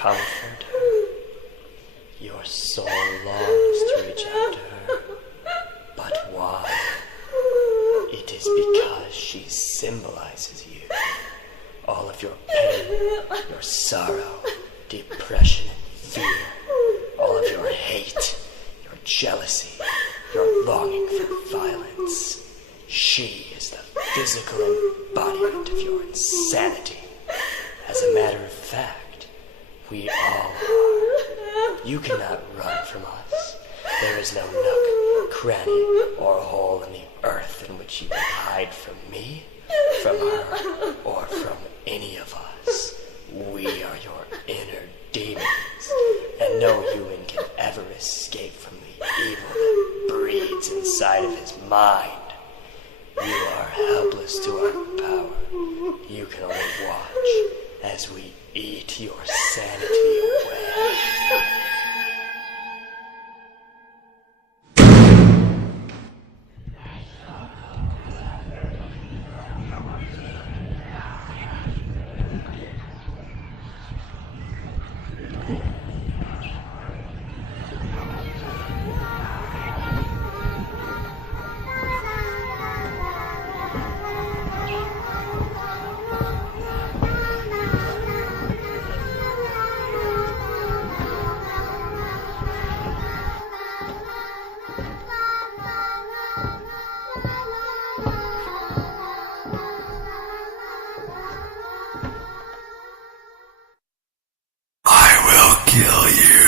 comfort her. Your soul longs to reach out to her. But why? It is because she symbolizes you. All of your pain, your sorrow, depression and fear, all of your hate, your jealousy, your longing for violence. She is the physical embodiment of your insanity. As a matter of fact, we all are. You cannot run from us. There is no nook, cranny, or hole in the earth in which you can hide from me, from her, or from any of us. We are your inner demons, and no human can ever escape from the evil that breeds inside of his mind. You are helpless to our power. You can only watch as we eat your sanity away. I will kill you.